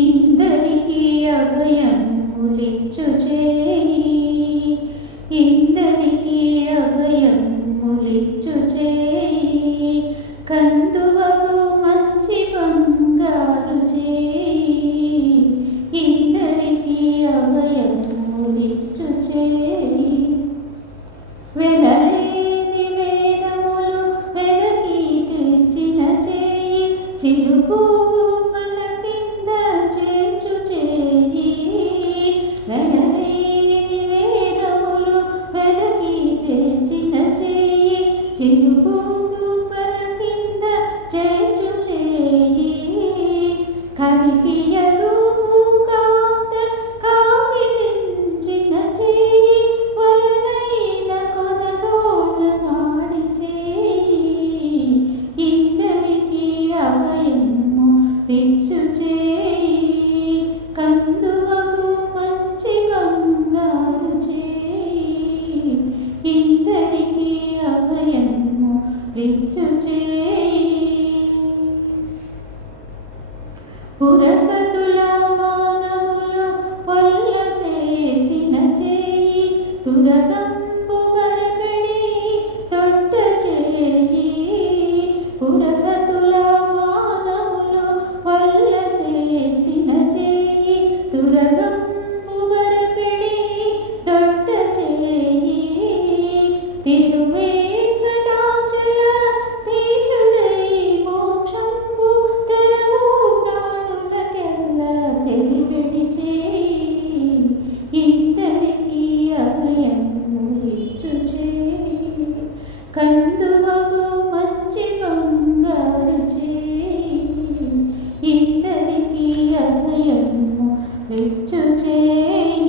ఇందరికీ అభయములిచ్చు చేయి, ఇందరికీ అభయములిచ్చు చేయి, కందువకు మంచి బంగారు చేయి, ఇందరికీ అభయములిచ్చు చేయి. వెలలేని వేదములు వెదకి తెచ్చిన చేయి, చిలుకు గుమ్మల కింద చేర్చు చేయి. వెలలేని వేదములు వెదకి తెచ్చిన చేయి, చిలుకు గుమ్మల కింద చేర్చు చేయి. కలికియగు పూకాంత కాగిలించిన చేయి, వలనైన కొనగోళ్ళ చేయి, ఇందరికీ అభయము ఇచ్చు చేయి, కందువకు మంచి బంగారు చేయి, ఇందరికీ అభయము ఇచ్చు చేయి. పురసతుల మానములు పొల్లసేసిన చేయి, తురగంబు బరపెడి తొట్ట చేయి, పురసతుల మానములు పొల్లసేసిన చేయి, తురగంబు బరపెడి తొట్ట చేయి. తిరువేంకటాచల తీశుడై మోక్షంబు తెరవు ప్రాణులకెల్ల తెలిపెడి చేయి, ఇందరికీ అభయములిచ్చు చేయి, కందువకు మంచి బంగారు చేయి, ఇందరికీ అభయము ఇచ్చు చేయి.